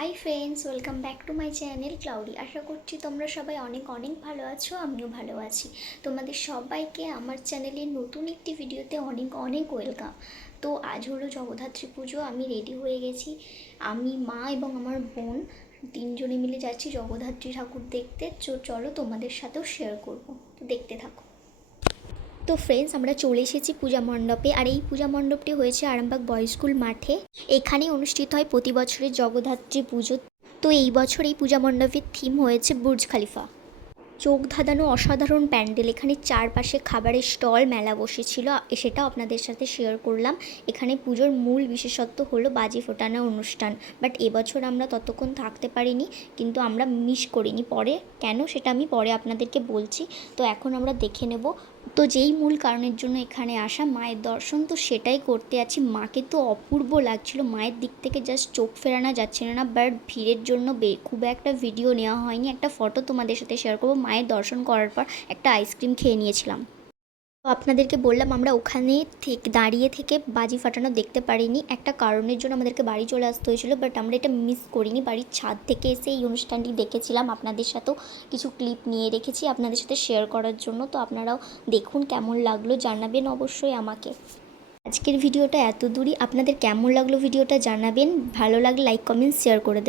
High friends, welcome back to my channel cloudy. আশা করছি তোমরা সবাই অনেক অনেক ভালো আছো, আমিও ভালো আছি। তোমাদের সবাইকে আমার চ্যানেলের নতুন একটি ভিডিওতে অনেক অনেক ওয়েলকাম। তো আজ হলো জগদ্ধাত্রী পুজো, আমি রেডি হয়ে গেছি। আমি, মা এবং আমার বোন তিনজনে মিলে যাচ্ছি জগদ্ধাত্রী ঠাকুর দেখতে। চলো তোমাদের সাথেও শেয়ার করব, তো দেখতে থাকো। তো ফ্রেন্ডস, আমরা চলে এসেছি পূজা মণ্ডপে। আর এই পূজা মণ্ডপটি হয়েছে আরামবাগ বয়েজ স্কুল মাঠে। এখানেই অনুষ্ঠিত হয় প্রতি বছরের জগদ্ধাত্রী পুজো। তো এই বছর এই পূজা মণ্ডপের থিম হয়েছে বুর্জ খলিফা। চোখ ধাঁধানো অসাধারণ প্যান্ডেল, এখানে চারপাশে খাবারের স্টল, মেলা বসেছিল, সেটাও আপনাদের সাথে শেয়ার করলাম। এখানে পুজোর মূল বিশেষত্ব হলো বাজি ফোটানো অনুষ্ঠান। বাট এবছর আমরা ততক্ষণ থাকতে পারিনি, কিন্তু আমরা মিস করিনি। পরে কেন সেটা আমি পরে আপনাদেরকে বলছি। তো এখন আমরা দেখে নেব। তো যেই মূল কারণের জন্য এখানে আসা, মায়ের দর্শন, তো সেটাই করতে আছি। মাকে তো অপূর্ব লাগছিল, মায়ের দিক থেকে জাস্ট চোখ ফেরানো যাচ্ছিল না। বাট ভিড়ের জন্য খুব একটা ভিডিও নেওয়া হয়নি। একটা ফটো তোমাদের সাথে শেয়ার করবো। মায়ের দর্শন করার পর একটা আইসক্রিম খেয়ে নিয়েছিলাম। তো আপনাদেরকে বললাম আমরা ওখানে থেকে দাঁড়িয়ে থেকে বাজি ফাটানো দেখতে পারিনি, একটা কারণের জন্য আমাদেরকে বাড়ি চলে আসতে হয়েছিল। বাট আমরা এটা মিস করিনি, বাড়ির ছাদ থেকে এসে এই অনুষ্ঠানটি দেখেছিলাম। আপনাদের সাথেও কিছু ক্লিপ নিয়ে রেখেছি আপনাদের সাথে শেয়ার করার জন্য। তো আপনারাও দেখুন, কেমন লাগলো জানাবেন অবশ্যই আমাকে। আজকের ভিডিওটা এত দূরই। আপনাদের কেমন লাগলো ভিডিওটা জানাবেন, ভালো লাগলে লাইক কমেন্ট শেয়ার করে দেবেন।